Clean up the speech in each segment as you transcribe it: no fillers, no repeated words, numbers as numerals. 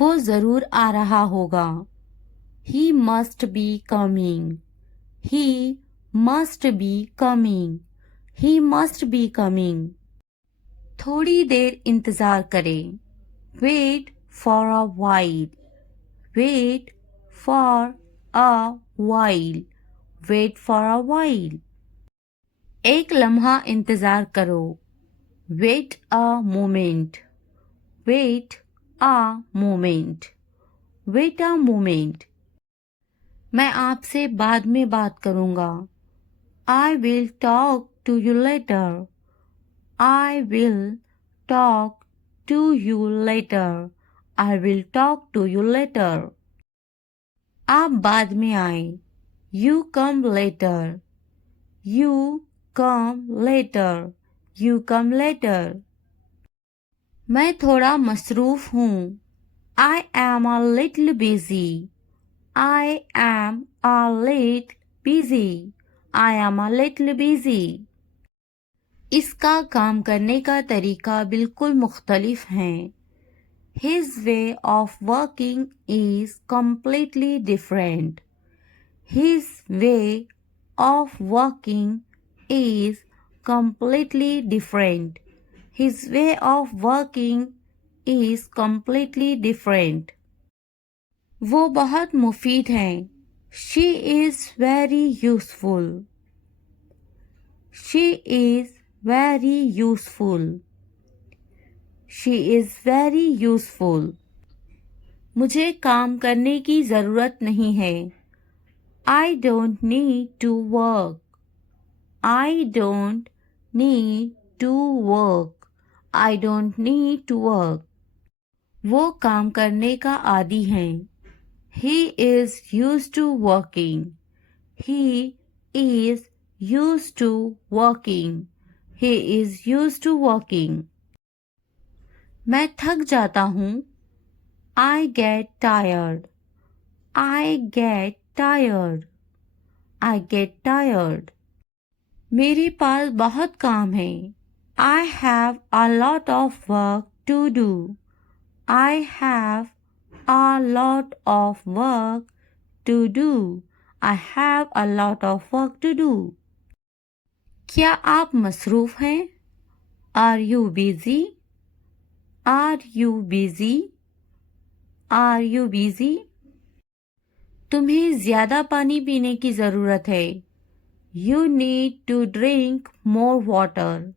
वो ज़रूर आ रहा होगा। He must be coming. He must be coming. He must be coming. थोड़ी देर इंतज़ार करें। Wait for a while. Wait for a while. Wait for a while. एक लम्हा इंतज़ार करो। Wait a moment. Wait a moment. Wait a moment. मैं आपसे बाद में बात करूँगा। I will talk to you later. I will talk to you later. I will talk to you later. आप बाद में आए। You come later. You come later. You come later. मैं थोड़ा मसरूफ़ हूँ। I am a little busy. I am a little busy. I am a little busy. इसका काम करने का तरीका बिल्कुल मुख्तलिफ है। His way of working is completely different. His way of working is completely different. His way of working is completely different. वो बहुत मुफीद हैं। She is very useful. She is very useful. She is very useful. मुझे काम करने की ज़रूरत नहीं है। I don't need to work. I don't need to work. I don't need to work. वो काम करने का आदी हैं। He is used to working. He is used to working. He is used to working. मैं थक जाता हूँ। I get tired. I get tired. I get tired. मेरे पास बहुत काम है। I have a lot of work to do. I have a lot of work to do. I have a lot of work to do. क्या आप मसरूफ़ हैं? Are you busy? Are you busy? Are you busy? तुम्हें ज़्यादा पानी पीने की ज़रूरत है। You need to drink more water.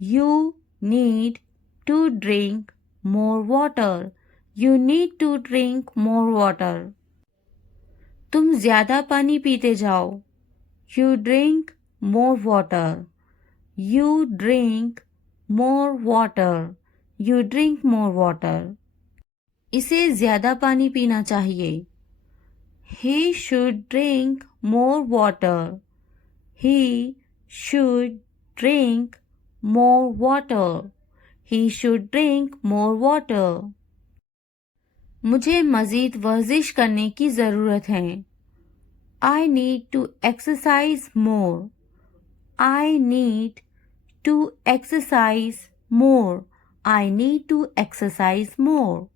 You need to drink more water. You need to drink more water. तुम ज़्यादा पानी पीते जाओ। You drink more water. You drink more water. You drink more water. इसे ज़्यादा पानी पीना चाहिए। He should drink more water. He should drink more water. He should drink more water. मुझे मज़ीद वर्जिश करने की ज़रूरत है। I need to exercise more. I need to exercise more. I need to exercise more.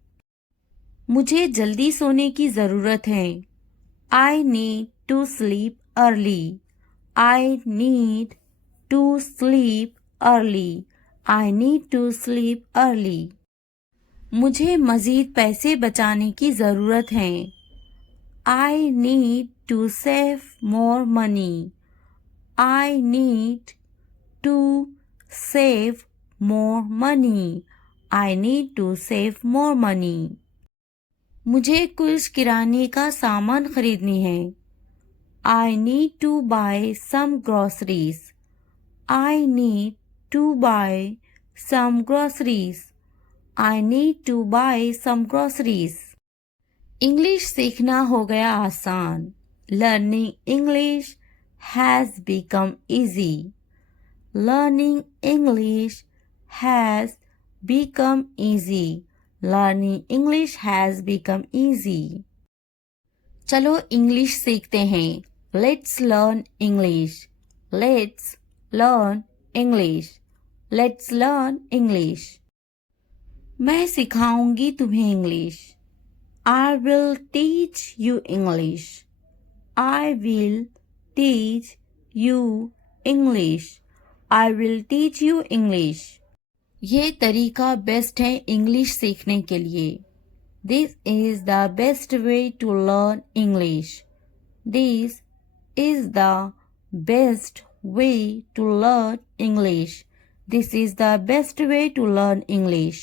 मुझे जल्दी सोने की ज़रूरत है। I need to sleep early. I need to sleep early. I need to sleep early. मुझे मज़ीद पैसे बचाने की ज़रूरत है। I need to save more money. I need to save more money. I need to save more money. मुझे कुछ किराने का सामान खरीदनी है। I need to buy some groceries. I need to buy some groceries. I need to buy some groceries. English सीखना हो गया आसान। Learning English has become easy. Learning English has become easy. Learning English has become easy. चलो English सीखते हैं। Let's learn English. Let's learn English. Let's learn English. मैं सिखाऊंगी तुम्हें English. I will teach you English. I will teach you English. I will teach you English. ये तरीका best है English सीखने के लिए. This is the best way to learn English. This is the best way to learn English. This is the best way to learn English.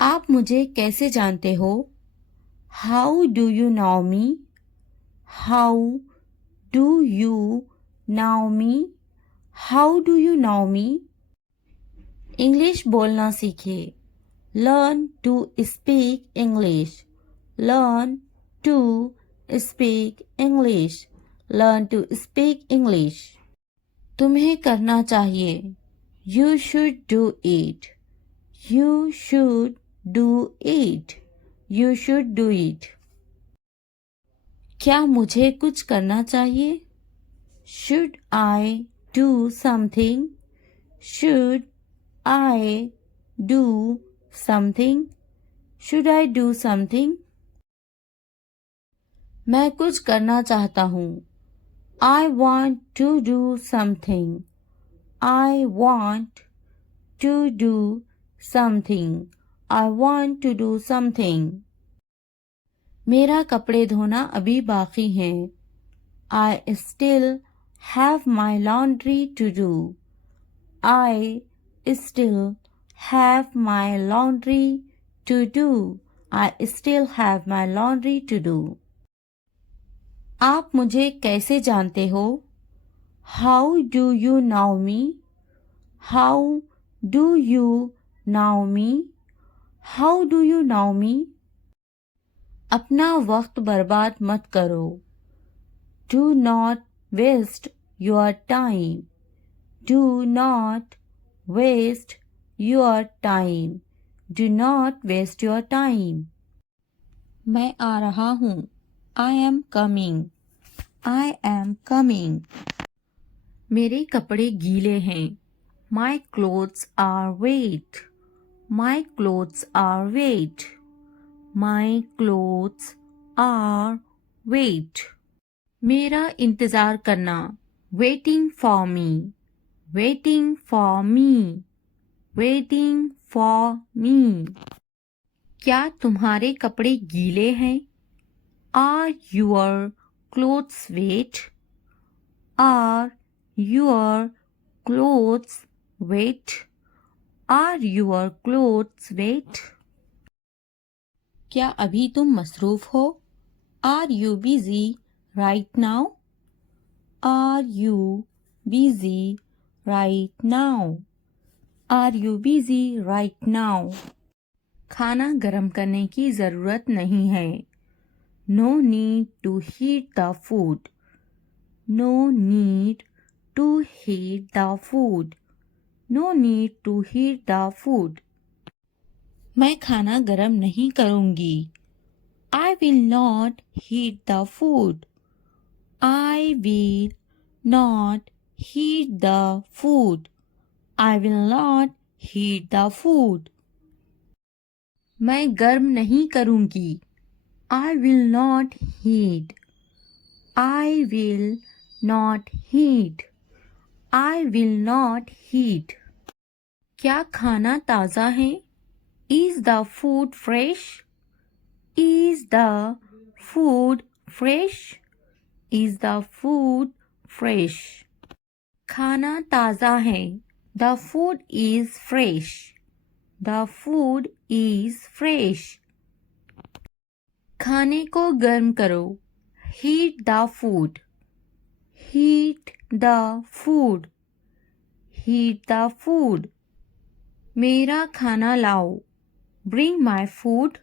आप मुझे कैसे जानते हो? How do you know me? How do you know me? How do you know me? English बोलना सीखिए. Learn to speak English. Learn to speak English. Learn to speak English. तुम्हें करना चाहिए. You should do it. You should do it. You should do it. क्या मुझे कुछ करना चाहिए? Should I do something? Should I do something? Should I do something? मैं कुछ करना चाहता हूँ. I want to do something. I want to do something. I want to do something. मेरा कपड़े धोना अभी बाकी है. I still have my laundry to do. I still have my laundry to do. I still have my laundry to do. आप मुझे कैसे जानते हो? How do you know me? How do you know me? How do you know me? अपना वक्त बर्बाद मत करो. Do not waste your time. Do not waste your time. Do not waste your time. मैं आ रहा हूँ. I am coming. I am coming. मेरे कपड़े गीले हैं. My clothes are wet. My clothes are wet. My clothes are wet. मेरा इंतज़ार करना. Waiting for me. Waiting for me. Waiting for me. क्या तुम्हारे कपड़े गीले हैं? Are your clothes wet? Are your clothes wet? Are your clothes wet? क्या अभी तुम मसरूफ हो? Are you busy right now? Are you busy right now? Are you busy right now? खाना गरम करने की ज़रूरत नहीं है. No need to heat the food. No need to heat the food. No need to heat the food. मैं खाना गरम नहीं करूँगी. I will not heat the food. I will not heat the food. I will not heat the food. मैं गर्म नहीं करूँगी. I will not heat. I will not heat. I will not heat. क्या खाना ताज़ा है? Is the food fresh? Is the food fresh? Is the food fresh? खाना ताज़ा है. The food is fresh. The food is fresh. खाने को गर्म करो. Heat the food. Heat the food. Heat the food. मेरा खाना लाओ. Bring my food.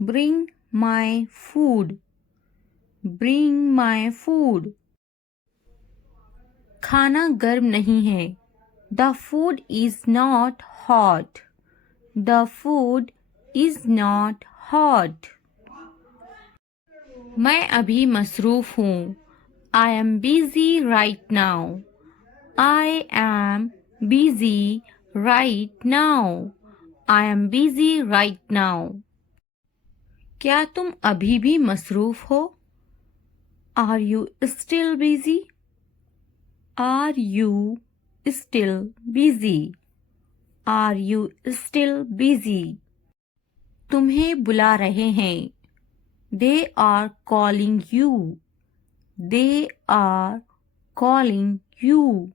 Bring my food. Bring my food. खाना गर्म नहीं है. The food is not hot. The food is not hot. मैं अभी मसरूफ हूँ. I am busy right now. I am busy right now. I am busy right now. क्या तुम अभी भी मसरूफ हो? Are you still busy? Are you still busy? Are you still busy? तुम्हें बुला रहे हैं। They are calling you. They are calling you.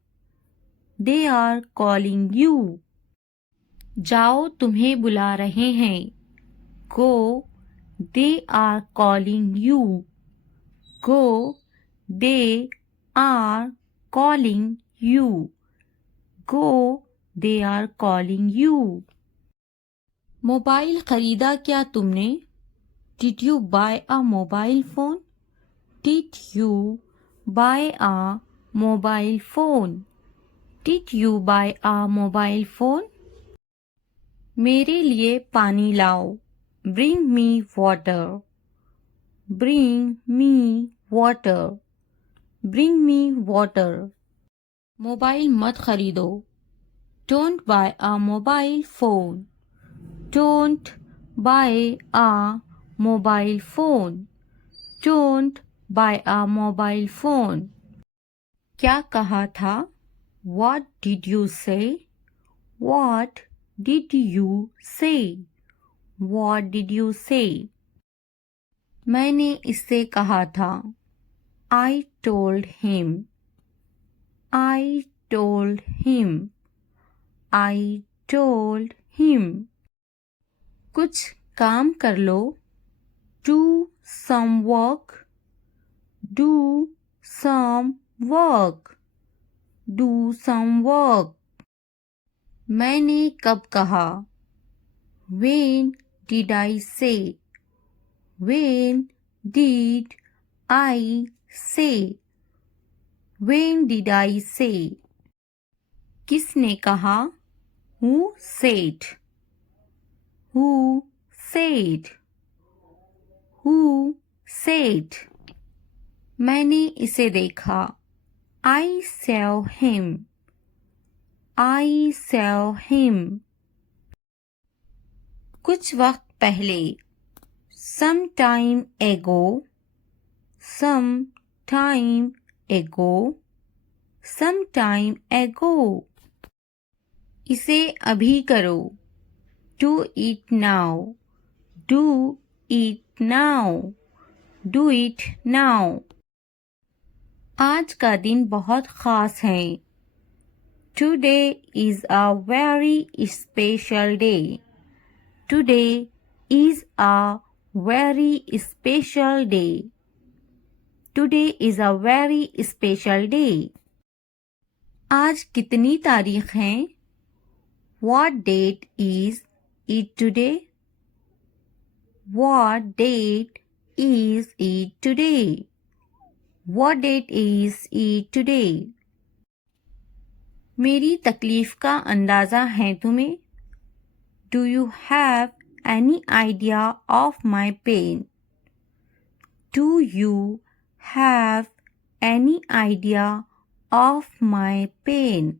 They are calling you. जाओ, तुम्हें बुला रहे हैं। Go, they are calling you. Go, they are calling you. Go, they are calling you. Mobile खरीदा क्या तुमने? Did you buy a mobile phone? Did you buy a mobile phone? Did you buy a mobile phone? मेरे लिए पानी लाओ। Bring me water. Bring me water. Bring me water. Mobile मत खरीदो। Don't buy a mobile phone. Don't buy a mobile phone. Don't buy a mobile phone. क्या कहा था? What did you say? What did you say? What did you say? मैंने इससे कहा था। I told him. I told him. I told him. कुछ काम कर लो। Do some work. Do some work. Do some work. मैंने कब कहा? When did I say? When did I say? When did I say? किसने कहा? Who said? Who said? Who said? मैंने इसे देखा। I saw him. I saw him. कुछ वक्त पहले। Some time ago. Some time ago. Some time ago. इसे अभी करो। Do it now. Do it now. Do it now. आज का दिन बहुत खास है। Today is a very special day. Today is a very special day. Today is a very special day. आज कितनी तारीख है? What date is it today? What date is it today? What date is it today? मेरी तकलीफ का अंदाज़ा है तुम्हें? Do you have any idea of my pain? Do you have any idea of my pain?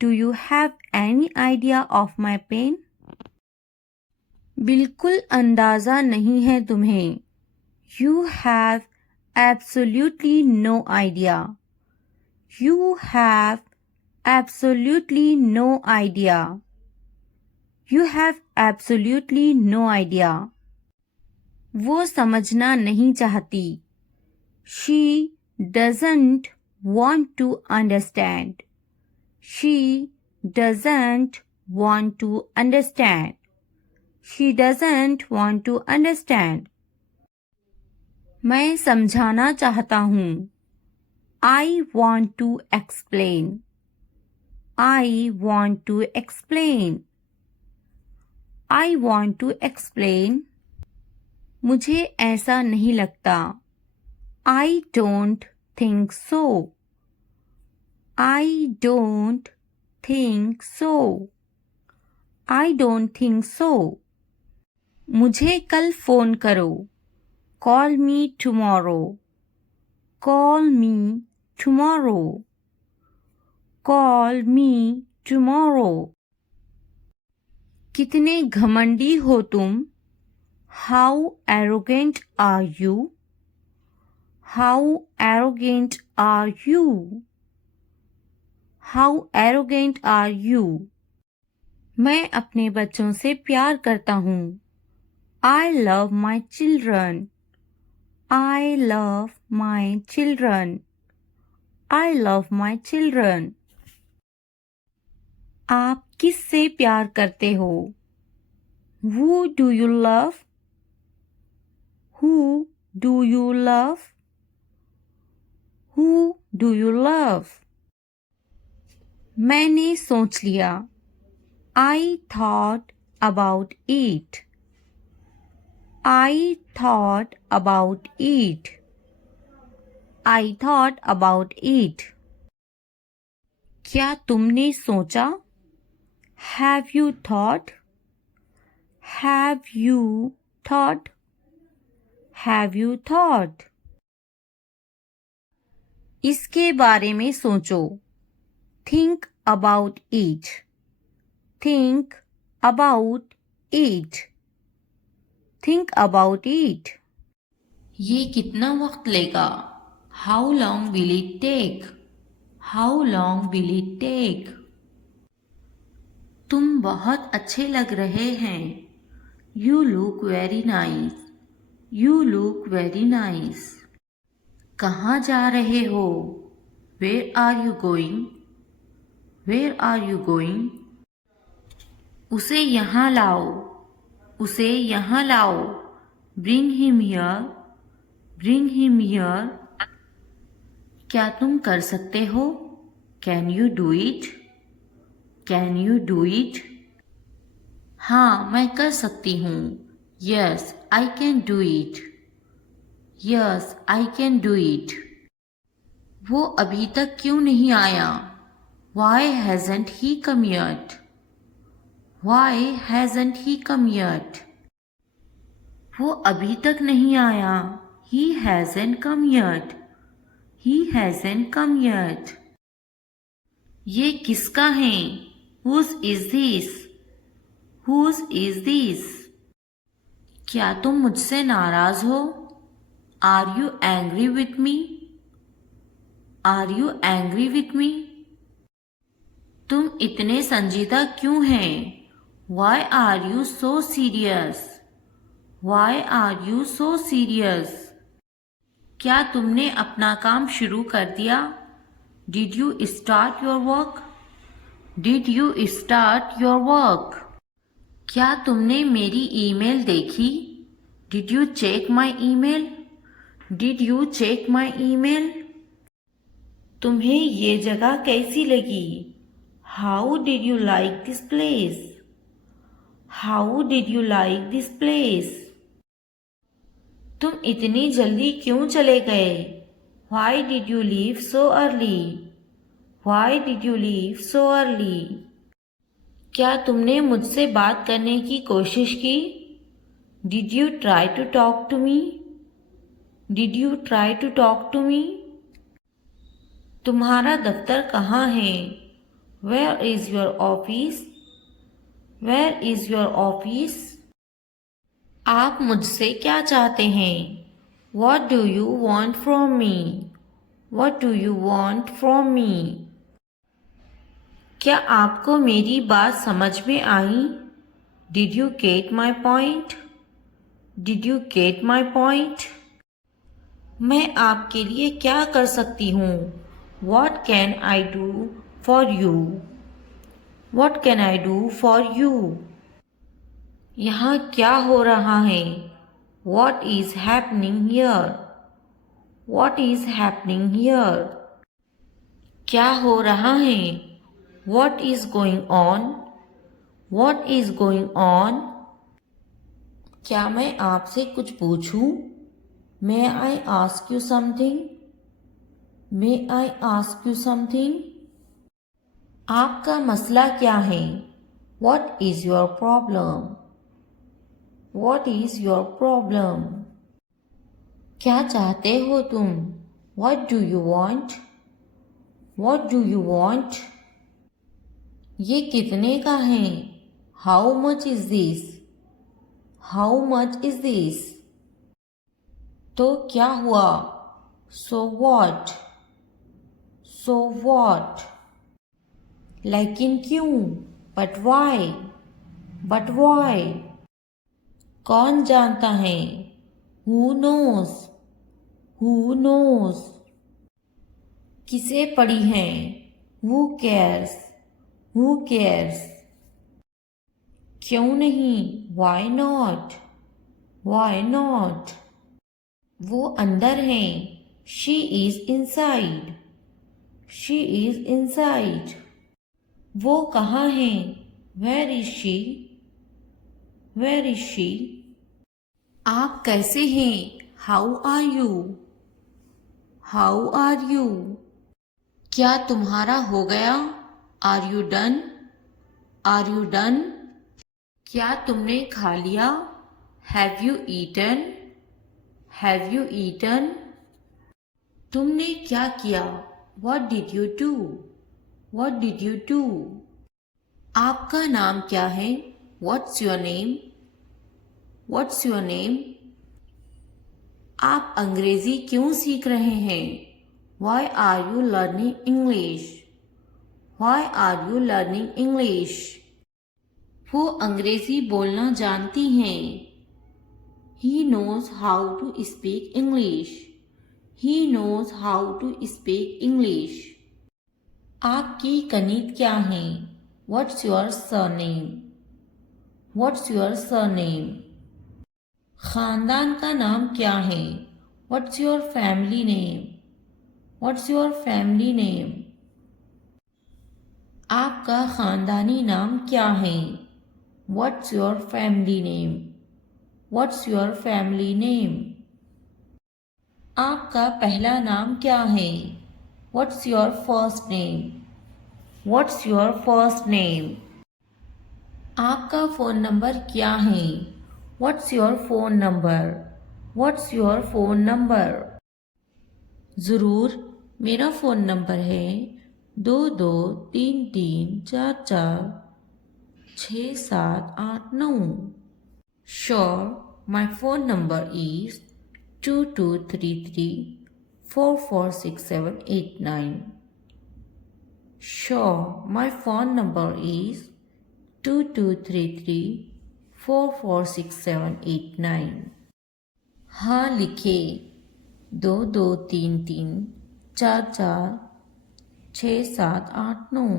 Do you have any idea of my pain? बिल्कुल अंदाज़ा नहीं है तुम्हें। You have absolutely no idea. You have absolutely no idea. You have absolutely no idea. वो समझना नहीं चाहती। She doesn't want to understand. She doesn't want to understand. She doesn't want to understand. मैं समझाना चाहता हूँ। I want to explain. I want to explain. I want to explain. मुझे ऐसा नहीं लगता। I don't think so. I don't think so. I don't think so. मुझे कल फ़ोन करो। Call me tomorrow. Call me tomorrow. Call me tomorrow. कितने घमंडी हो तुम? How arrogant are you? How arrogant are you? How arrogant are you? मैं अपने बच्चों से प्यार करता हूँ। I love my children. I love my children. I love my children. आप किससे प्यार करते हो? Who do you love? Who do you love? Who do you love? मैंने सोच लिया। I thought about it. I thought about it. I thought about it. क्या तुमने सोचा? Have you thought? Have you thought? Have you thought? इसके बारे में सोचो। Think about it. Think about it. Think about it. ये कितना वक्त लेगा? How long will it take? How long will it take? तुम बहुत अच्छे लग रहे हैं। You look very nice. You look very nice. कहाँ जा रहे हो? Where are you going? Where are you going? उसे यहाँ लाओ। उसे यहाँ लाओ। Bring him here. Bring him here. क्या तुम कर सकते हो? Can you do it? Can you do it? हाँ, मैं कर सकती हूँ। Yes, I can do it. Yes, I can do it. वो अभी तक क्यों नहीं आया? Why hasn't he come yet? Why hasn't he come yet? वो अभी तक नहीं आया। He hasn't come yet. He hasn't come yet. ये किसका है? Whose is this? Whose is this? क्या तुम मुझसे नाराज हो? Are you angry with me? Are you angry with me? तुम इतने संजीदा क्यों हैं? Why are you so serious? Why are you so serious? क्या तुमने अपना काम शुरू कर दिया? Did you start your work? Did you start your work? क्या तुमने मेरी ईमेल देखी? Did you check my email? Did you check my email? तुम्हें ये जगह कैसी लगी? How did you like this place? How did you like this place? तुम इतनी जल्दी क्यों चले गए? Why did you leave so early? Why did you leave so early? क्या तुमने मुझसे बात करने की कोशिश की? Did you try to talk to me? Did you try to talk to me? तुम्हारा दफ्तर कहाँ है? Where is your office? Where is your office? आप मुझसे क्या चाहते हैं? What do you want from me? What do you want from me? क्या आपको मेरी बात समझ में आई? Did you get my point? Did you get my point? मैं आपके लिए क्या कर सकती हूँ? What can I do for you? What can I do for you? यहाँ क्या हो रहा है? What is happening here? What is happening here? क्या हो रहा है? What is going on? What is going on? क्या मैं आपसे कुछ पूछूं? May I ask you something? May I ask you something? आपका मसला क्या है? What is your problem? What is your problem? क्या चाहते हो तुम? What do you want? What do you want? ये कितने का है? How much is this? How much is this? तो क्या हुआ? So what? So what? लेकिन क्यों? But why? But why? कौन जानता है? Who knows? Who knows? किसे पड़ी है? Who cares? Who cares? क्यों नहीं? Why not? Why not? वो अंदर है। She is inside. She is inside. वो कहाँ है? Where is she? Where is she? आप कैसे हैं? How are you? How are you? क्या तुम्हारा हो गया? Are you done? Are you done? क्या तुमने खा लिया? Have you eaten? Have you eaten? तुमने क्या किया? What did you do? What did you do? आपका नाम क्या है? What's your name? What's your name? आप अंग्रेजी क्यों सीख रहे हैं? Why are you learning English? Why are you learning English? वो अंग्रेजी बोलना जानती हैं। He knows how to speak English. He knows how to speak English. आपकी कनीत क्या है? What's your surname? What's your surname? खानदान का नाम क्या है? What's your family name? What's your family name? आपका खानदानी नाम क्या है? What's your family name? What's your family name? आपका पहला नाम क्या है? What's your first name? What's your first name? आपका फ़ोन नंबर क्या है? What's your phone number? What's your phone number? ज़रूर, मेरा फ़ोन नंबर है 2233446789। Sure, my phone number is 2233446789. Sure, my phone number is 2233446789. हाँ लिखे 2233446789.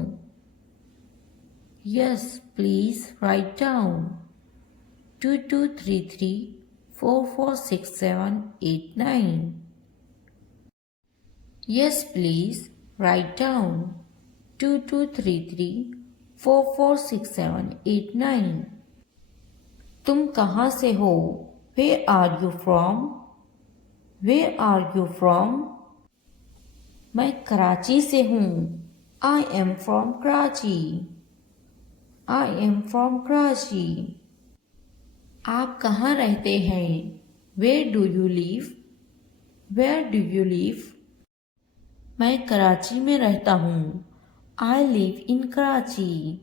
Yes, please write down 2233446789. Yes, please write down 2233446789. तुम कहाँ से हो? Where are you from? Where are you from? मैं कराची से हूँ। I am from Karachi. I am from Karachi. आप कहाँ रहते हैं? Where do you live? Where do you live? मैं कराची में रहता हूँ। I live in Karachi.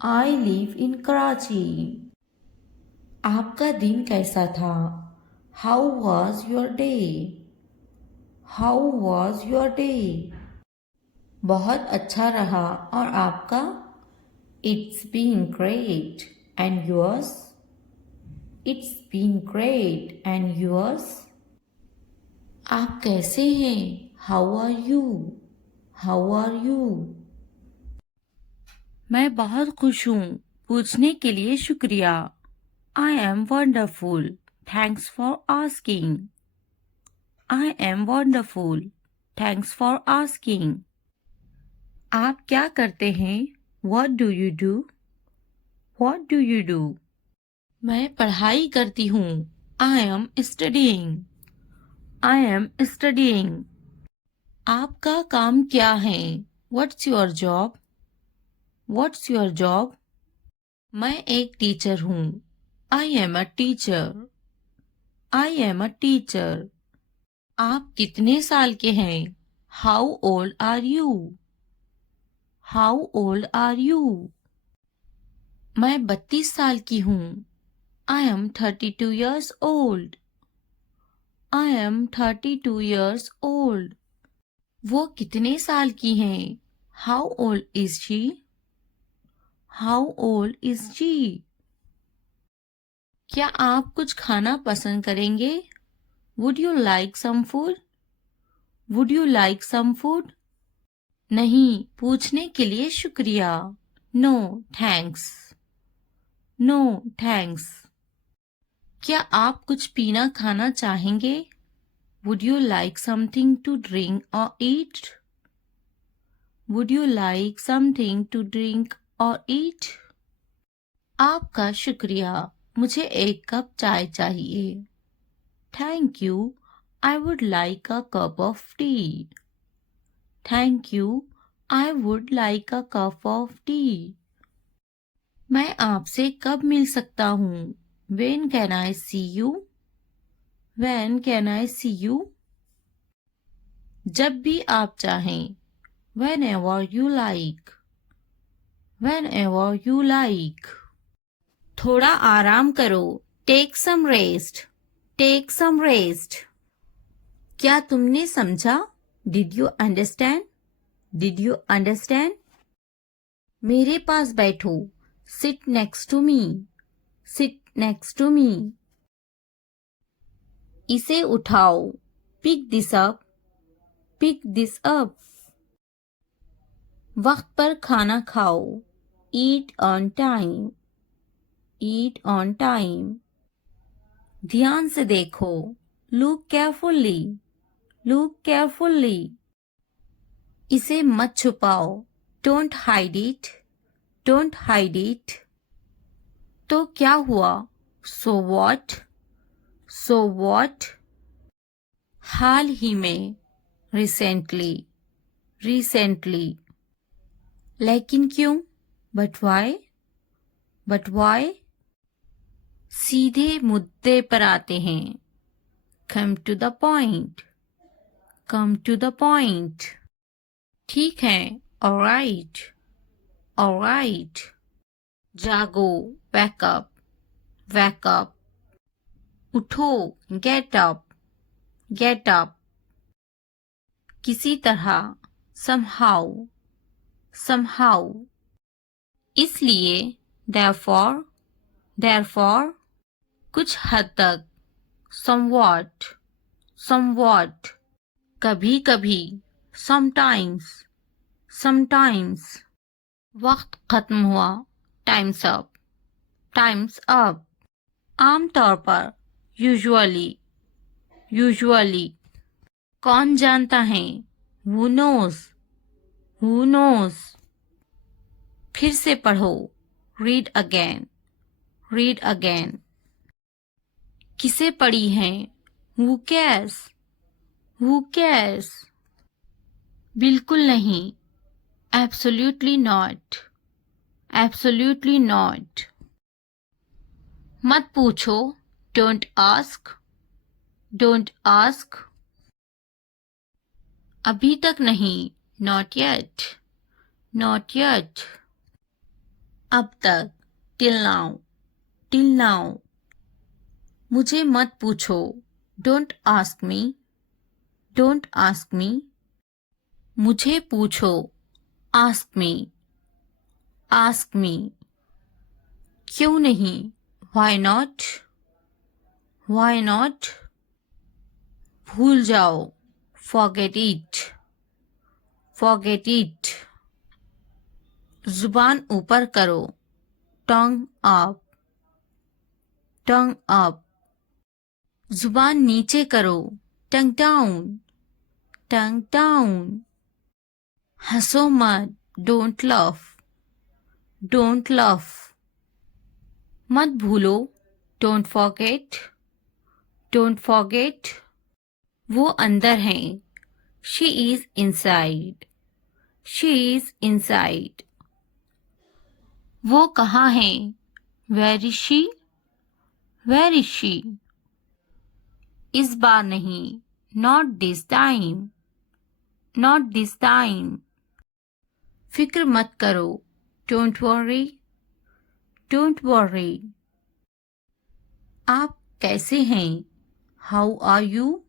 I live in Karachi. आपका दिन कैसा था? How was your day? How was your day? बहुत अच्छा रहा और आपका? It's been great. And yours? It's been great. And yours? आप कैसे हैं? How are you? How are you? मैं बहुत खुश हूँ। पूछने के लिए शुक्रिया। I am wonderful. Thanks for asking. I am wonderful. Thanks for asking. आप क्या करते हैं? What do you do? What do you do? मैं पढ़ाई करती हूँ। I am studying. I am studying. आपका काम क्या है? What's your job? What's your job? मैं एक टीचर हूँ। I am a teacher. I am a teacher. आप कितने साल के हैं? How old are you? How old are you? मैं 32 साल की हूँ। I am 32 years old. I am 32 years old. वो कितने साल की हैं? How old is she? How old is she? क्या आप कुछ खाना पसंद करेंगे? Would you like some food? Would you like some food? नहीं, पूछने के लिए शुक्रिया. No, thanks. No, thanks. क्या आप कुछ पीना खाना चाहेंगे? Would you like something to drink or eat? Would you like something to drink or eat? आपका शुक्रिया, मुझे एक कप चाय चाहिए. Thank you, I would like a cup of tea. Thank you, I would like a cup of tea. मैं आपसे कब मिल सकता हूँ? When can I see you? When can I see you? जब भी आप चाहें. Whenever you like. Whenever you like. थोड़ा आराम करो. Take some rest. Take some rest. क्या तुमने समझा? Did you understand? Did you understand? मेरे पास बैठो. Sit next to me. Sit next to me. इसे उठाओ. Pick this up. Pick this up. वक्त पर खाना खाओ. Eat on time. Eat on time. ध्यान से देखो. Look carefully. Look carefully. इसे मत छुपाओ. Don't hide it. Don't hide it. तो क्या हुआ? So what? So what? हाल ही में. Recently. Recently. लेकिन क्यों? But why? But why? सीधे मुद्दे पर आते हैं. Come to the point. Come to the point. ठीक है. All right. All right. जागो. Wake up. Wake up. उठो. Get up. Get up. किसी तरह. Somehow. Somehow. इसलिए. Therefore. Therefore. कुछ हद तक. Somewhat. Somewhat. कभी कभी. Sometimes. Sometimes. वक्त खत्म हुआ. Time's up. Time's up. आमतौर पर. Usually. Usually. कौन जानता है? Who knows? Who knows? फिर से पढ़ो. Read again. Read again. किसे पढ़ी है? Who cares? Who cares? बिल्कुल नहीं. Absolutely not. Absolutely not. मत पूछो. Don't ask. Don't ask. अभी तक नहीं. Not yet. Not yet. अब तक. Till now. Till now. मुझे मत पूछो. Don't ask me. Don't ask me. मुझे पूछो. Ask me. Ask me. क्यों नहीं? Why not? Why not? भूल जाओ. Forget it. Forget it. जुबान ऊपर करो. Tongue up. Tongue up. जुबान नीचे करो. Tongue down. Tongue down. हंसो मत. Don't laugh. Don't laugh. मत भूलो. Don't forget. Don't forget. वो अंदर हैं. She is inside. She is inside. वो कहाँ हैं? Where is she? Where is she? इस बार नहीं. Not this time. Not this time. फिक्र मत करो. Don't worry. Don't worry. आप कैसे हैं? How are you?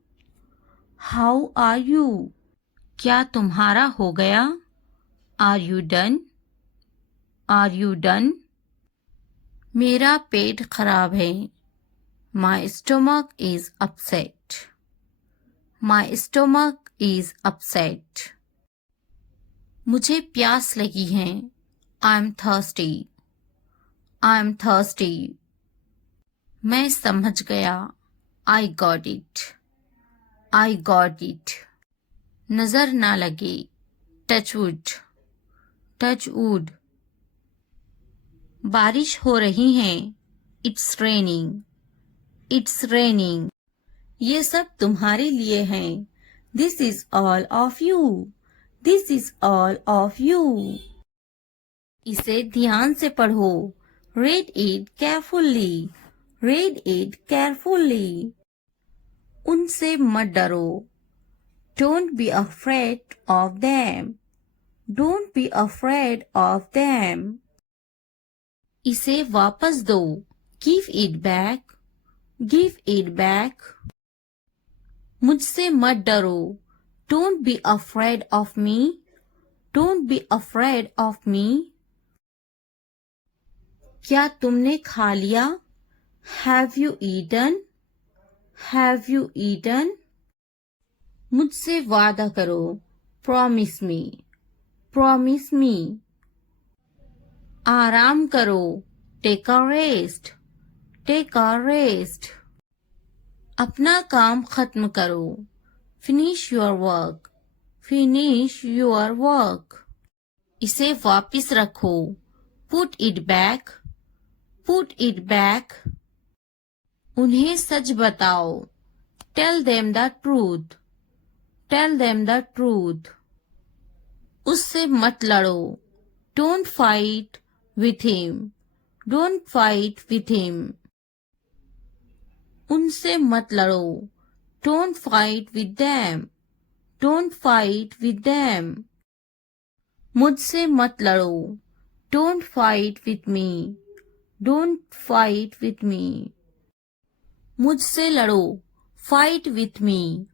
How are you? क्या तुम्हारा हो गया? Are you done? Are you done? मेरा पेट खराब है। My stomach is upset. My stomach is upset. मुझे प्यास लगी है। I am thirsty. I am thirsty. मैं समझ गया। I got it. I got it. नजर ना लगे। Touch wood. Touch wood. बारिश हो रही है। It's raining. It's raining. ये सब तुम्हारे लिए है। This is all of you. This is all of you. इसे ध्यान से पढ़ो। Read it carefully. Read it carefully. उनसे मत डरो। Don't be afraid of them. Don't be afraid of them. इसे वापस दो। Give it back. Give it back. मुझसे मत डरो। Don't be afraid of me. Don't be afraid of me. क्या तुमने खा लिया? Have you eaten? Have you eaten? मुझसे वादा करो। Promise me. Promise me. आराम करो। Take a rest. Take a rest. अपना काम खत्म करो। Finish your work. Finish your work. इसे वापस रखो। Put it back. Put it back. उन्हें सच बताओ। Tell them the truth. Tell them the truth. उससे मत लड़ो। Don't fight with him. Don't fight with him. उनसे मत लड़ो। Don't fight with them. Don't fight with them. मुझसे मत लड़ो। Don't fight with me. Don't fight with me. मुझसे लड़ो। Fight with me.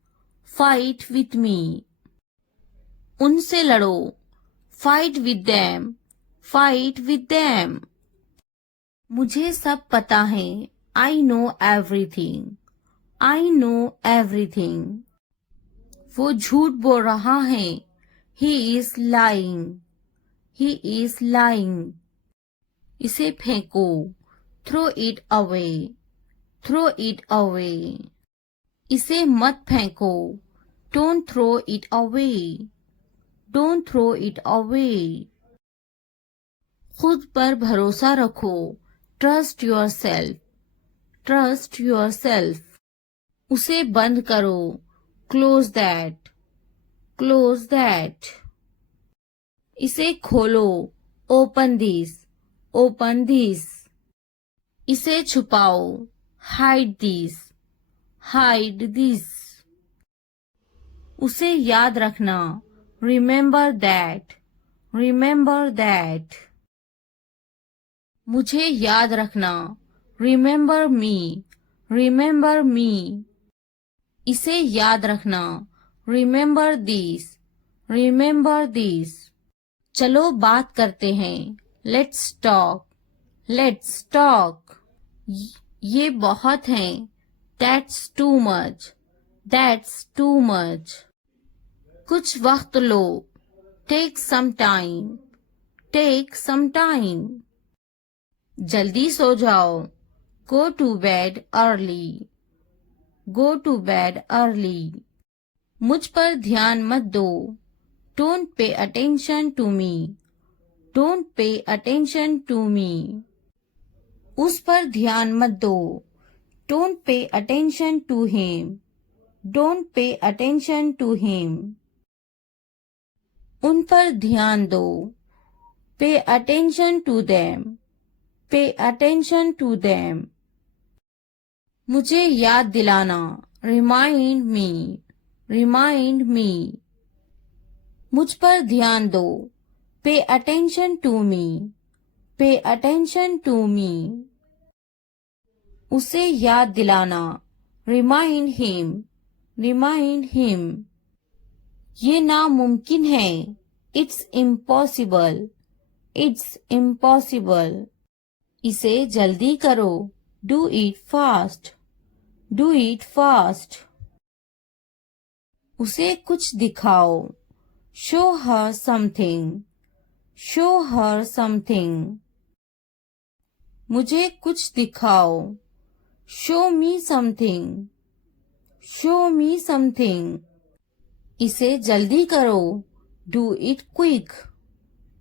Fight with me. उनसे लड़ो। Fight with them. Fight with them. मुझे सब पता है। I know everything. I know everything. वो झूठ बोल रहा है। He is lying. He is lying. इसे फेंको। Throw it away. Throw it away. इसे मत फेंको। Don't throw it away. Don't throw it away. खुद पर भरोसा रखो। Trust yourself. Trust your self. उसे बंद करो। Close that. Close that. इसे खोलो। Open this. Open this. इसे छुपाओ। Hide this. Hide this. उसे याद रखना। Remember that. Remember that. मुझे याद रखना। Remember me. Remember me. इसे याद रखना। Remember this. Remember this. चलो बात करते हैं। Let's talk. Let's talk. ये बहुत है। That's too much. That's too much. कुछ वक्त लो। Take some time. Take some time. जल्दी सो जाओ। Go to bed early. Go to bed early. मुझ पर ध्यान मत दो। Don't pay attention to me. Don't pay attention to me. उस पर ध्यान मत दो। Don't pay attention to him. Don't pay attention to him. उन पर ध्यान दो। Pay attention to them. Pay attention to them. मुझे याद दिलाना। Remind me. Remind me. मुझ पर ध्यान दो। पे अटेंशन टू मी। पे अटेंशन टू मी। उसे याद दिलाना, रिमाइंड हिम, रिमाइंड हिम। ये नामुमकिन है, इट्स इम्पॉसिबल, इट्स इम्पॉसिबल। इसे जल्दी करो, do it fast, do it fast. उसे कुछ दिखाओ, show her something, show her something. मुझे कुछ दिखाओ, show me something, show me something. इसे जल्दी करो, do it quick,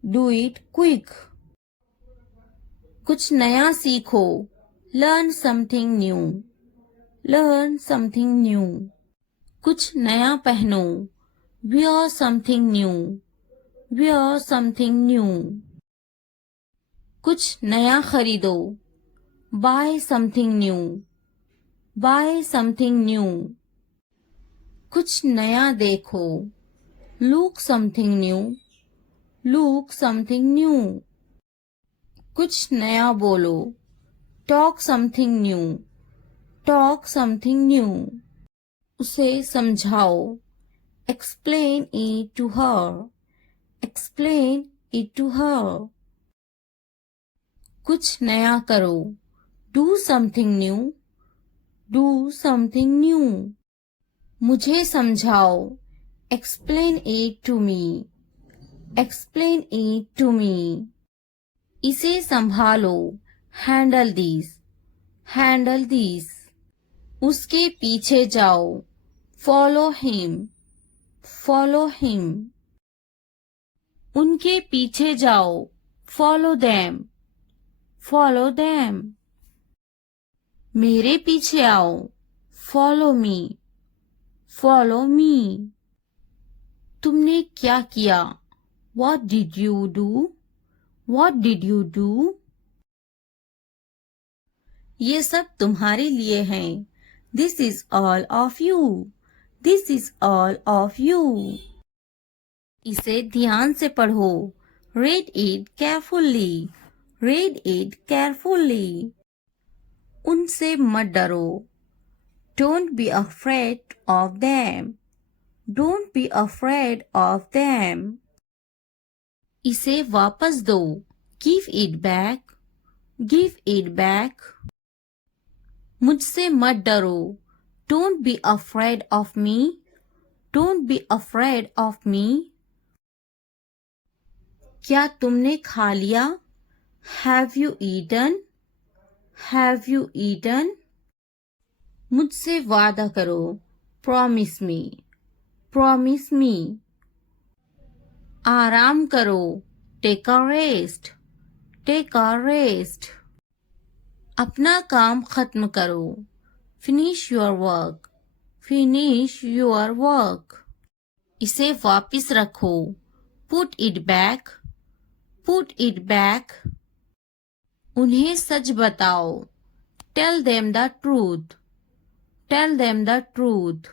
do it quick. कुछ नया सीखो, learn something new, learn something new. कुछ नया पहनो, wear something new, wear something new. कुछ नया खरीदो, buy something new, buy something new. कुछ नया देखो, look something new, look something new. कुछ नया बोलो, talk something new, talk something new. उसे समझाओ, explain it to her, explain it to her। कुछ नया करो, do something new, do something new। मुझे समझाओ, explain it to me, explain it to me। इसे संभालो, handle this, handle this। उसके पीछे जाओ, follow him, follow him। उनके पीछे जाओ, follow them, follow them। मेरे पीछे आओ, follow me, follow me। तुमने क्या किया, what did you do, what did you do। ये सब तुम्हारे लिए हैं, this is all of you, this is all of you। इसे ध्यान से पढ़ो, read it carefully, read it carefully। उनसे मत डरो, don't be afraid of them, don't be afraid of them। इसे वापस दो, give it back, give it back। मुझसे मत डरो, don't be afraid of me, don't be afraid of me। क्या तुमने खा लिया, have you eaten, have you eaten। मुझसे वादा करो, promise me, promise me। आराम करो, take a rest, take a rest। अपना काम खत्म करो, finish your work, finish your work। इसे वापस रखो, put it back, put it back। उन्हें सच बताओ, tell them the truth, tell them the truth।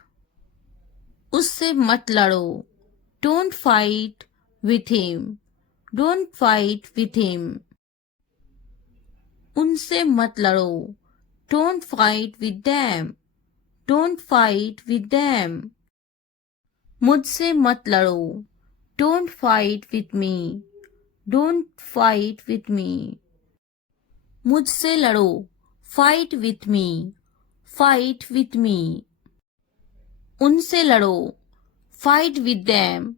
उससे मत लड़ो, don't fight with him, don't fight with him। उनसे मत लड़ो, don't fight with them, don't fight with them। मुझसे मत लड़ो, don't fight with me, don't fight with me। मुझसे लड़ो, fight with me, fight with me। उनसे लड़ो, fight with them,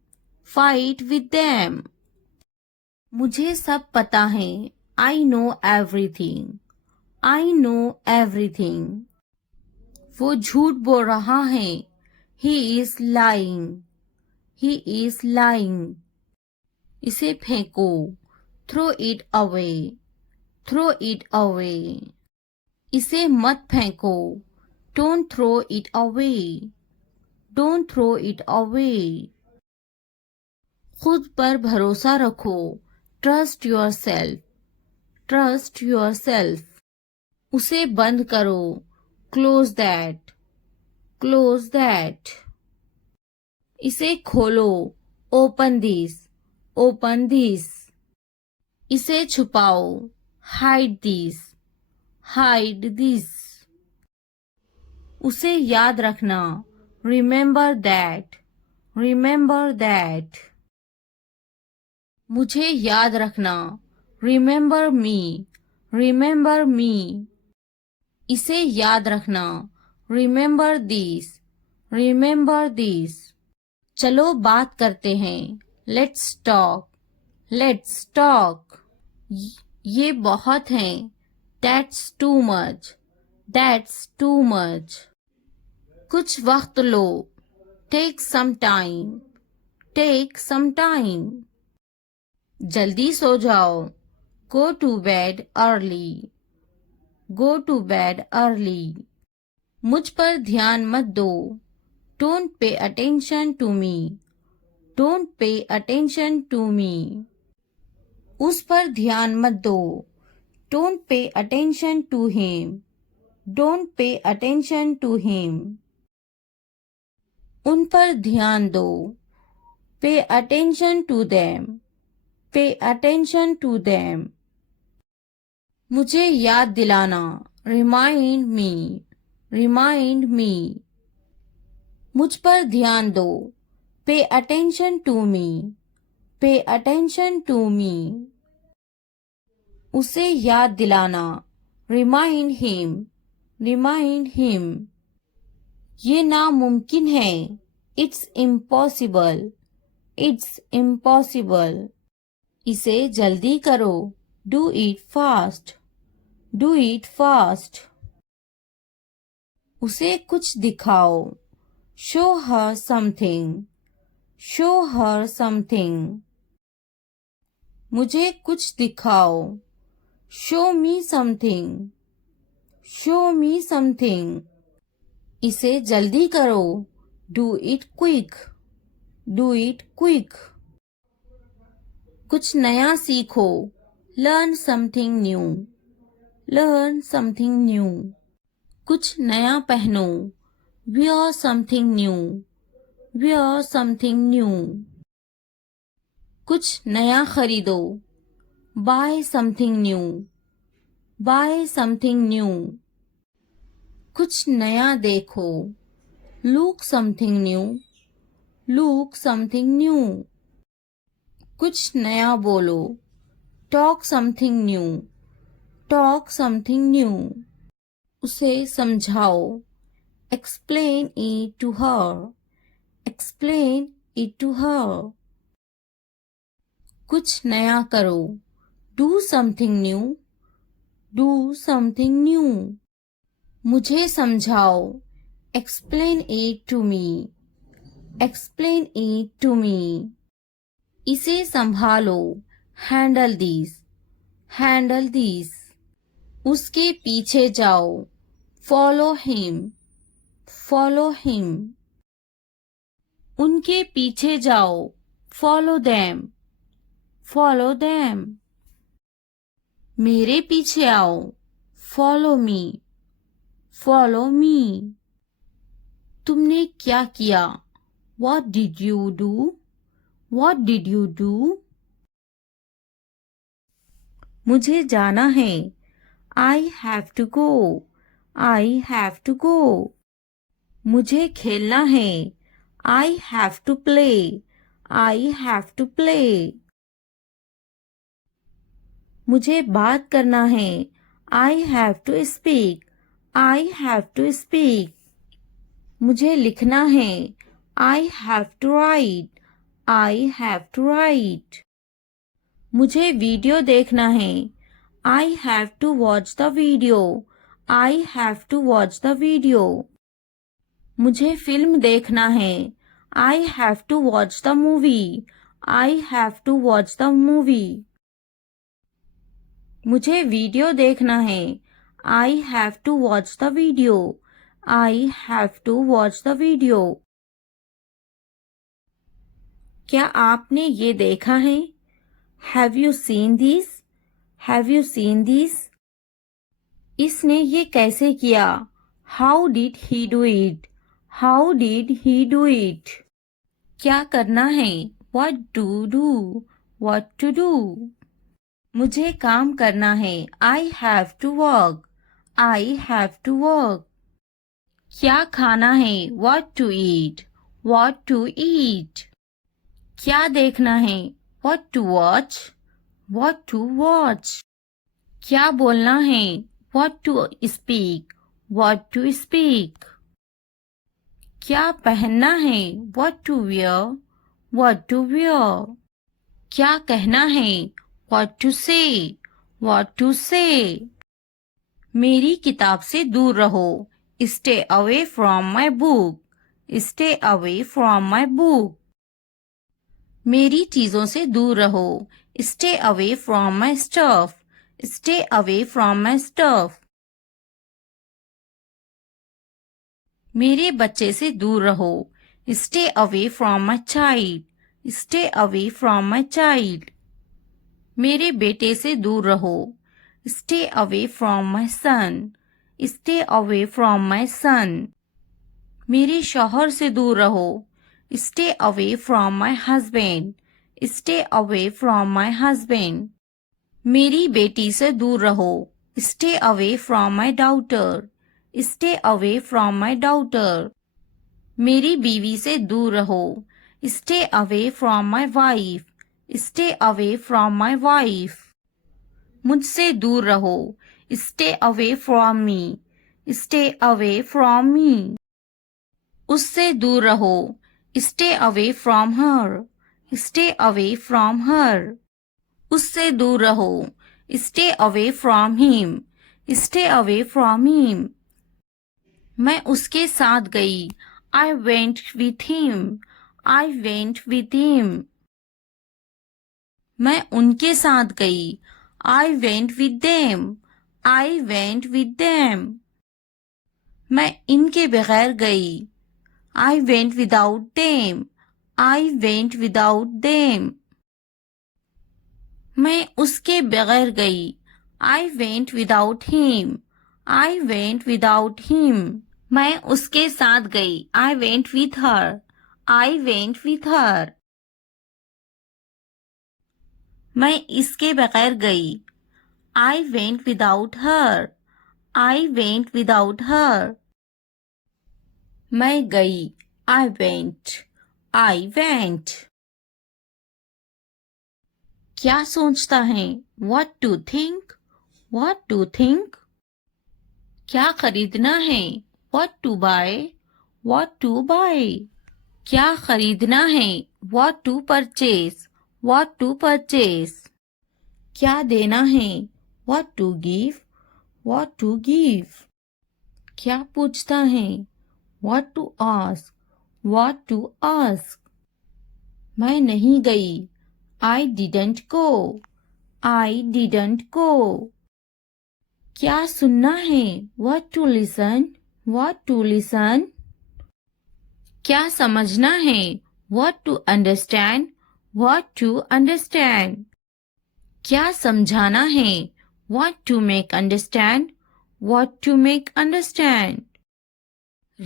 fight with them। मुझे सब पता है, I know everything, I know everything। वो झूठ बोल रहा है, he is lying, he is lying। इसे फेंको, throw it away, throw it away। इसे मत फेंको, don't throw it away, don't throw it away। खुद पर भरोसा रखो, trust yourself, trust yourself। उसे बंद करो, close that, close that। इसे खोलो, open this, open this। इसे छुपाओ, hide this, hide this। उसे याद रखना, रिमेंबर दैट, रिमेंबर दैट। मुझे याद रखना, रिमेंबर मी, रिमेंबर मी। इसे याद रखना, रिमेंबर दिस, रिमेंबर दिस। चलो बात करते हैं, लेट्स टॉक, लेट्स टॉक। ये बहुत है, that's too much, that's too much. कुछ वक्त लो, take some time, take some time. जल्दी सो जाओ, go to bed early, go to bed early. मुझ पर ध्यान मत दो, don't pay attention to me, don't pay attention to me. उस पर ध्यान मत दो, don't pay attention to him, don't pay attention to him. उन पर ध्यान दो, pay attention to them, pay attention to them. मुझे याद दिलाना, रिमाइंड मी, रिमाइंड मी। मुझ पर ध्यान दो, पे अटेंशन टू मी, पे अटेंशन टू मी। उसे याद दिलाना, रिमाइंड हिम, रिमाइंड हिम। ये नामुमकिन है, इट्स इम्पॉसिबल, इट्स इम्पॉसिबल। इसे जल्दी करो, do it fast, do it fast. उसे कुछ दिखाओ, show her something, show her something. मुझे कुछ दिखाओ, show me something, show me something. इसे जल्दी करो, do it quick, do it quick. कुछ नया सीखो, learn something new, learn something new. कुछ नया पहनो, wear something new, wear something new. कुछ नया खरीदो, buy something new, buy something new. कुछ नया देखो, look something new, look something new. कुछ नया बोलो, talk something new, talk something new. उसे समझाओ, explain it to her, explain it to her। कुछ नया करो, do something new, do something new। मुझे समझाओ, explain it to me, explain it to me। इसे संभालो, handle this, handle this। उसके पीछे जाओ, follow him, follow him। उनके पीछे जाओ, follow them, follow them। मेरे पीछे आओ, follow me, follow me। तुमने क्या किया, what did you do, what did you do। मुझे जाना है, I have to go, I have to go। मुझे खेलना है, I have to play, I have to play। मुझे बात करना है, I have to speak, I have to speak। मुझे लिखना है, I have to write, I have to write। मुझे वीडियो देखना है, I have to watch the video, I have to watch the video। मुझे फिल्म देखना है, I have to watch the movie, I have to watch the movie। मुझे video देखना है, I have to watch the video, I have to watch the video। क्या आपने ये देखा है, Have you seen this, Have you seen this। इसने ये कैसे किया, How did he do it, How did he do it। क्या करना है, What to do, What to do। मुझे काम करना है, I have to work, I have to work। क्या खाना है? What to eat? What to eat? क्या देखना है? What to watch? What to watch? क्या बोलना है? What to speak? What to speak? क्या पहनना है? What to wear? What to wear? क्या कहना है? What to say? What to say? मेरी किताब से दूर रहो. Stay away from my book. Stay away from my book. मेरी चीजों से दूर रहो. Stay away from my stuff. Stay away from my stuff. मेरे बच्चे से दूर रहो. Stay away from my child. Stay away from my child. मेरे बेटे से दूर रहो. Stay away from my son. Stay away from my son. मेरे शौहर से दूर रहो. Stay away from my husband. Stay away from my husband. मेरी बेटी से दूर रहो. Stay away from my daughter. Stay away from my daughter. मेरी बीवी से दूर रहो. Stay away from my wife. Stay away from my wife. मुझसे दूर रहो. Stay away from me. Stay away from me. उससे दूर रहो. Stay away from her. Stay away from her. उससे दूर रहो. Stay away from him. Stay away from him. मैं उसके साथ गई. I went with him. I went with him. मैं उनके साथ गई. I went with them. I went with them. मैं इनके बगैर गई. I went without them. I went without them. मैं उसके बगैर गई. I went without him. I went without him. मैं उसके साथ गई. I went with her. I went with her. मैं इसके बगैर गई. I went without her. I went without her. मैं गई. I went. I went. क्या सोचता है? What to think? What to think? क्या खरीदना है? What to buy? What to buy? क्या खरीदना है? What to purchase? What to purchase? क्या देना है? What to give? What to give? क्या पूछता है? What to ask? What to ask? मैं नहीं गई. I didn't go. I didn't go. क्या सुनना है? What to listen? What to listen? क्या समझना है? What to understand? What to understand? क्या समझाना है? What to make understand? What to make understand?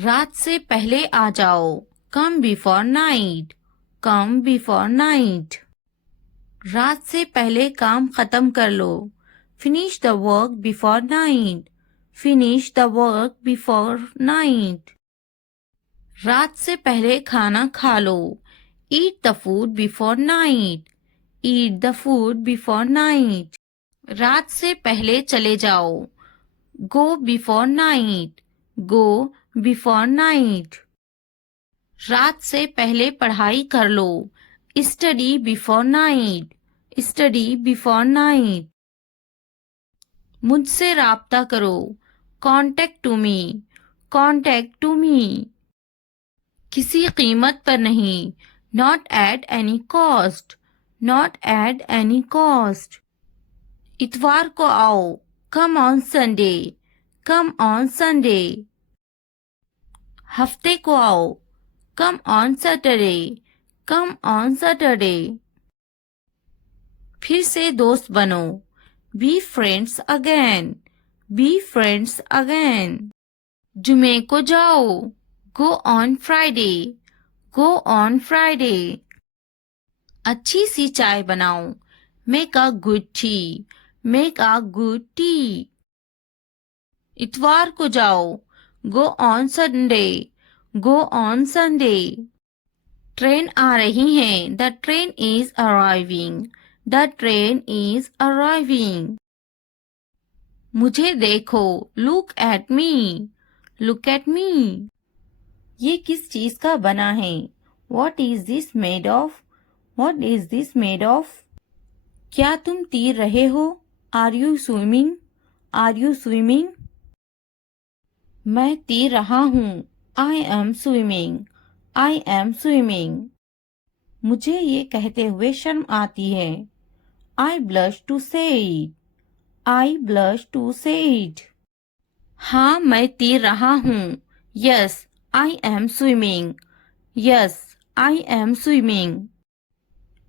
रात से पहले आ जाओ. Come before night. Come before night. रात से पहले काम खत्म कर लो. Finish the work before night. Finish the work before night. रात से पहले खाना खा लो. Eat the food before night. Eat the food before night. रात से पहले चले जाओ. Go before night. Go before night. रात से पहले पढ़ाई कर लो. Study before night. Study before night. मुझसे राब्ता करो. Contact to me. Contact to me. किसी कीमत पर नहीं. Not at any cost. Not at any cost. इतवार को आओ. Come on Sunday. Come on Sunday. हफ्ते को आओ. Come on Saturday. Come on Saturday. फिर से दोस्त बनो. Be friends again. Be friends again. जुमे को जाओ. Go on Friday. Go on Friday. अच्छी सी चाय बनाओ. Make a good tea. Make a good tea. इतवार को जाओ. Go on Sunday. Go on Sunday. Train आ रही है. The train is arriving. The train is arriving. मुझे देखो. Look at me. Look at me. ये किस चीज का बना है? What is this made of? What is this made of? क्या तुम तैर रहे हो? Are you swimming? Are you swimming? मैं तैर रहा हूँ. I am swimming. I am swimming. मुझे ये कहते हुए शर्म आती है. I blush to say it. I blush to say it. हाँ, मैं तैर रहा हूँ. Yes, I am swimming. Yes, I am swimming.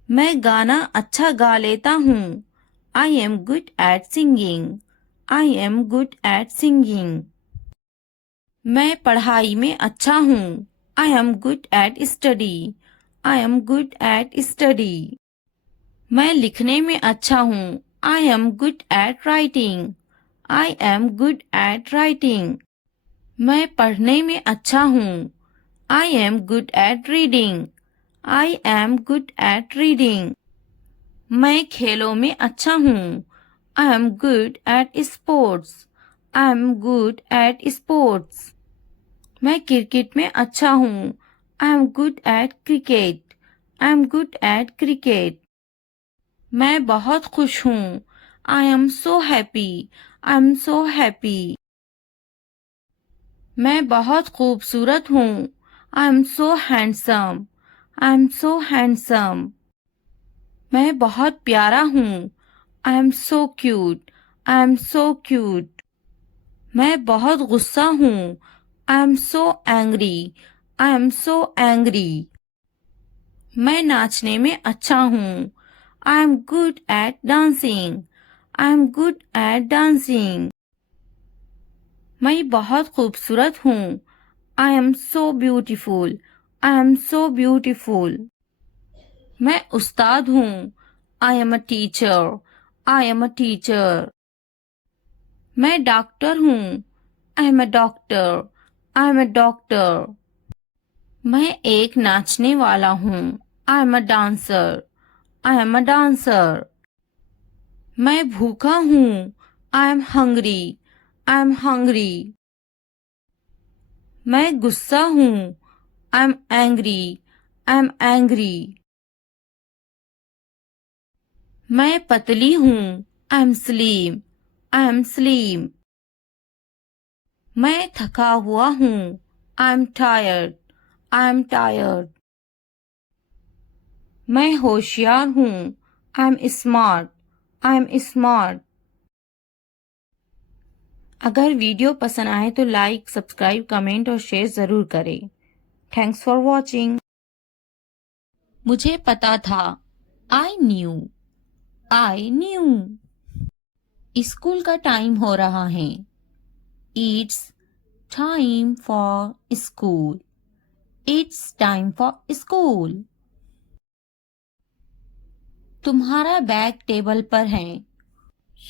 मैं गाना अच्छा गा लेता हूँ. I am good at singing. I am good at singing. मैं पढ़ाई में अच्छा हूँ. I am good at study. I am good at study. मैं लिखने में अच्छा हूँ. I am good at writing. I am good at writing. मैं पढ़ने में अच्छा हूँ. I am good at reading. I am good at reading. मैं खेलों में अच्छा हूँ. I am good at sports. I am good at sports. मैं क्रिकेट में अच्छा हूँ. I am good at cricket. I am good at cricket. मैं बहुत खुश हूँ. I am so happy. I am so happy. मैं बहुत खूबसूरत हूँ. I am so handsome. I am so handsome. मैं बहुत प्यारा हूँ. I am so cute. I am so cute. मैं बहुत गुस्सा हूँ. I am so angry. I am so angry. मैं नाचने में अच्छा हूँ. I am good at dancing. I am good at dancing. मैं बहुत खूबसूरत हूँ. I am so beautiful. I am so beautiful. मैं उस्ताद हूँ. I am a teacher. I am a teacher. मैं डॉक्टर हूँ. I am a doctor. I am a doctor. मैं एक नाचने वाला हूँ. I am a dancer. I am a dancer. मैं भूखा हूँ. I am hungry. I am hungry. मैं गुस्सा हूँ. I am angry. I am angry. मैं पतली हूँ. I am slim. I am slim. मैं थका हुआ हूँ. I am tired. I am tired. मैं होशियार हूँ. I am smart. I am smart. अगर वीडियो पसंद आए तो लाइक, सब्सक्राइब, कमेंट और शेयर ज़रूर करें. Thanks for watching. मुझे पता था. I knew. I knew. School का टाइम हो रहा है. It's time for school. It's time for school. तुम्हारा बैग टेबल पर है.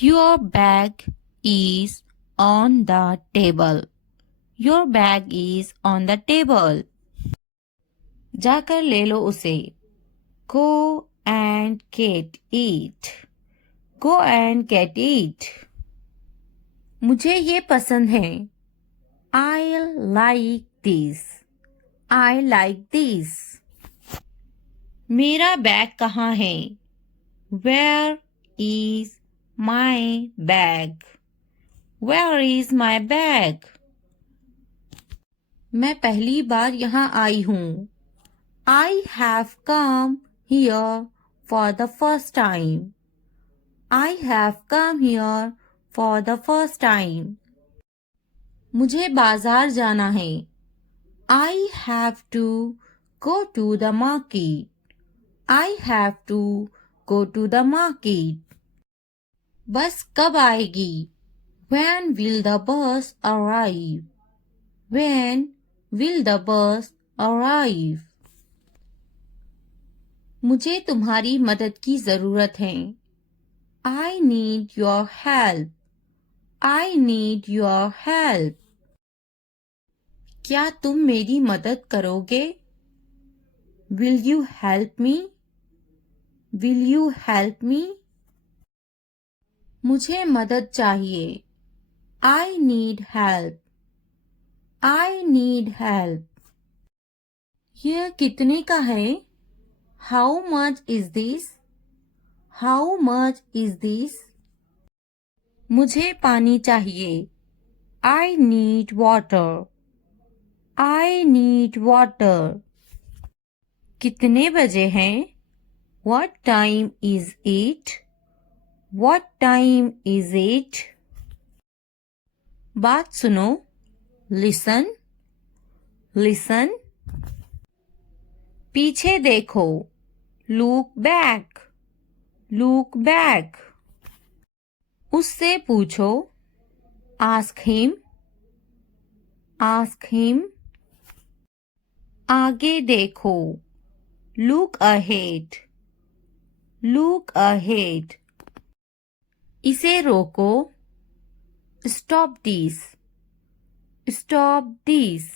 Your bag is on the table. Your bag is on the table. जाकर ले लो उसे. Go and get it. Go and get it. मुझे ये पसंद है. I like this. I like this. मेरा बैग कहाँ है? Where is my bag? Where is my bag? मैं पहली बार यहाँ आई हूँ. I have come here for the first time. I have come here for the first time. मुझे बाजार जाना है. I have to go to the market. I have to go to the market. बस कब आएगी? When will the bus arrive? When will the bus arrive? मुझे तुम्हारी मदद की ज़रूरत है. I need your help. I need your help. क्या तुम मेरी मदद करोगे? Will you help me? Will you help me? मुझे मदद चाहिए. I need help. I need help. यह कितने का है? How much is this? How much is this? मुझे पानी चाहिए. I need water. I need water. कितने बजे हैं? What time is it? What time is it? बात सुनो. Listen. Listen. पीछे देखो. Look back. Look back. उससे पूछो. Ask him. Ask him. आगे देखो. Look ahead. Look ahead. इसे रोको. Stop this. Stop this.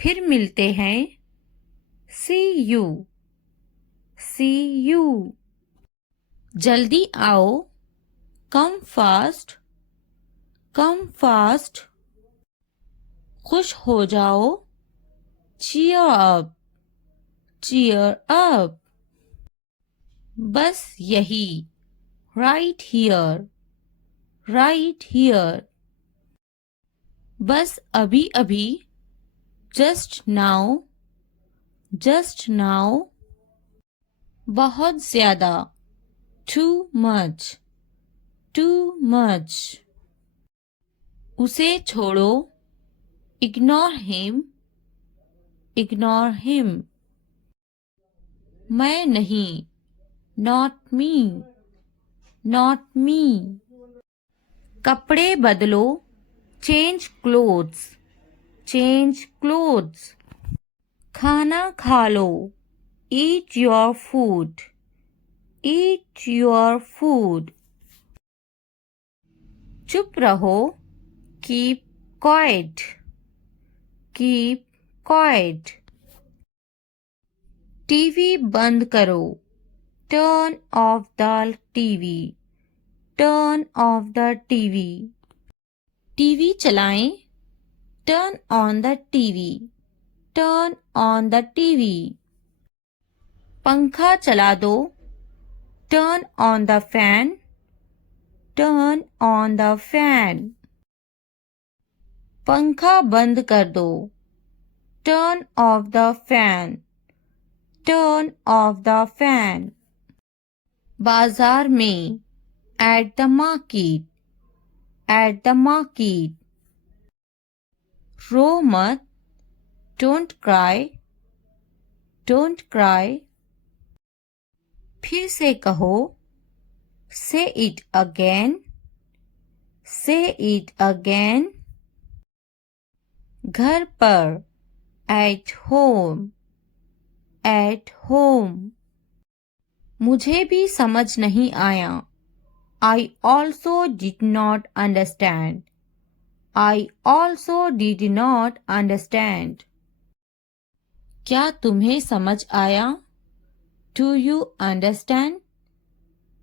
फिर मिलते हैं. See you. See you. जल्दी आओ. Come fast. Come fast. खुश हो जाओ. Cheer up. Cheer up. बस यही. Right here. Right here. बस अभी अभी. Just now. Just now. बहुत ज्यादा. Too much. Too much. उसे छोड़ो. Ignore him. Ignore him. मैं नहीं. Not me. Not me. कपड़े बदलो. Change clothes. Change clothes. खाना खा लो. Eat your food. Eat your food. चुप रहो. Keep quiet. Keep quiet. TV बंद करो. Turn off the TV. Turn off the TV. TV चलाएं. Turn on the TV. Turn on the TV. पंखा चला दो. Turn on the fan. Turn on the fan. पंखा बंद कर दो. Turn off the fan. Turn off the fan. बाजार में. At the market. At the market. रो मत. Don't cry. Don't cry. फिर से कहो. Say it again. Say it again. घर पर. At home. At home. मुझे भी समझ नहीं आया. I also did not understand. I also did not understand. क्या तुम्हें समझ आया? Do you understand?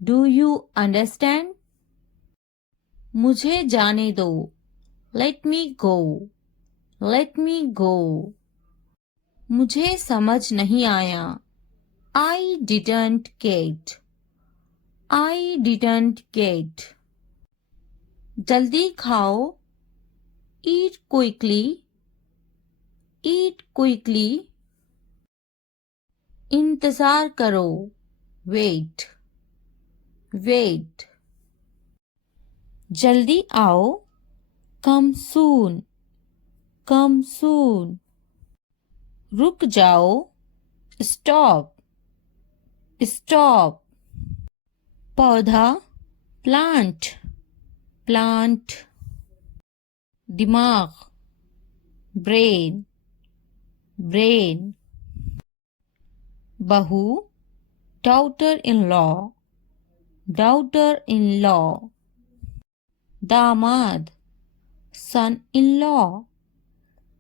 Do you understand? मुझे जाने दो. Let me go. Let me go. मुझे समझ नहीं आया. I didn't get. I didn't get. जल्दी खाओ. Eat quickly. Eat quickly. इंतजार करो. Wait. Wait. जल्दी आओ. Come soon. Come soon. रुक जाओ. Stop. Stop. पौधा. Plant. Plant. दिमाग. Brain. Brain. बहू. Daughter-in-law.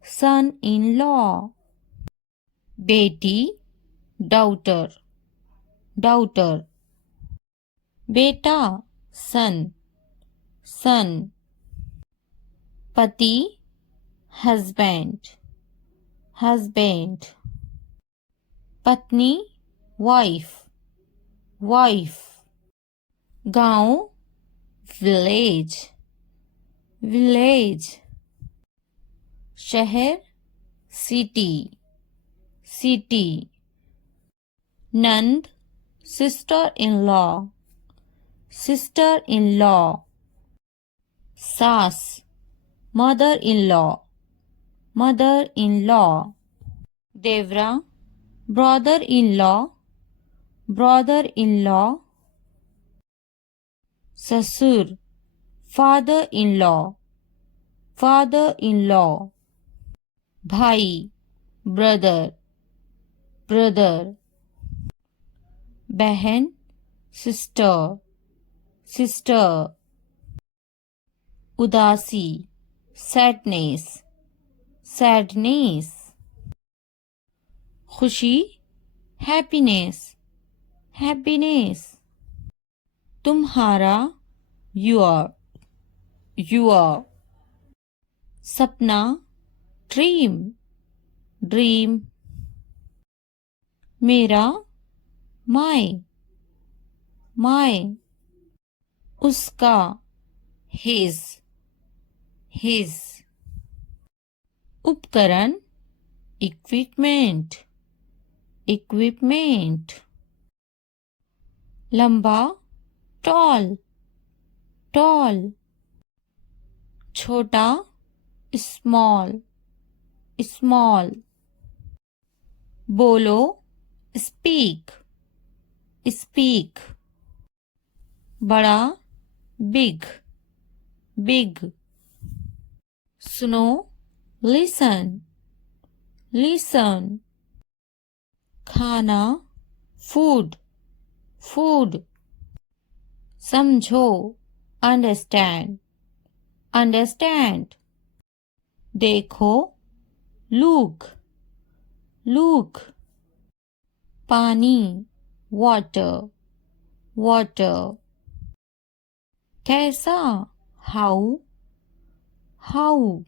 son-in-law. बेटी daughter, daughter. बेटा son, son. पति husband, husband. पत्नी wife, wife. गांव village, village. शहर city, city. नंद sister-in-law, sister-in-law. सास mother-in-law, mother-in-law. देवरा brother-in-law, brother-in-law. ससुर father-in-law, father-in-law. भाई brother, brother. बहन sister, sister. उदासी sadness, sadness. खुशी happiness, happiness. तुम्हारा your, your. सपना dream, dream. मेरा my, my. उसका his, his. उपकरण equipment, equipment. लंबा tall, tall. छोटा small, small. बोलो speak, speak. बड़ा big, big. सुनो listen, listen. खाना food, food. समझो understand, understand. देखो look, look. पानी water, water. कैसा how, how.